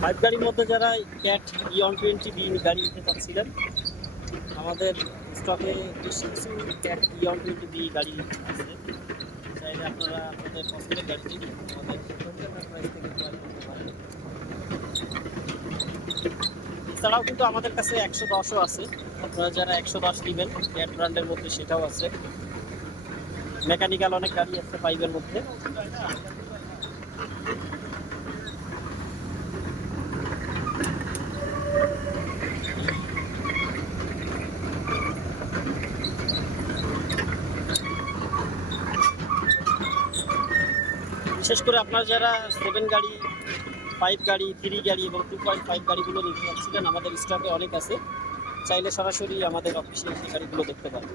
Five গাড়ির মধ্যে যারা ক্যাট E120B গাড়ি নিতে চাচ্ছিলেন, আমাদের স্টকে বেশ কিছু ক্যাট E120B গাড়ি আছে। চাইলে আপনারা আপনাদের পছন্দের গাড়িটি আমাদের টোয়েন্টি প্রাইস থেকে ক্রয় করতে পারেন। এছাড়াও কিন্তু আমাদের কাছে 110ও আছে। আপনারা যারা 110 নেবেন ক্যাট ব্র্যান্ডের মধ্যে সেটাও আছে। মেকানিক্যাল অনেক গাড়ি আছে ফাইভের মধ্যে। বিশেষ করে আপনারা যারা 7 গাড়ি, 5 গাড়ি, 3 গাড়ি এবং 2.5 গাড়িগুলো নিতে চাচ্ছিলেন, আমাদের স্টকে অনেক আছে। চাইলে সরাসরি আমাদের অফিসে এসে গাড়িগুলো দেখতে পারেন।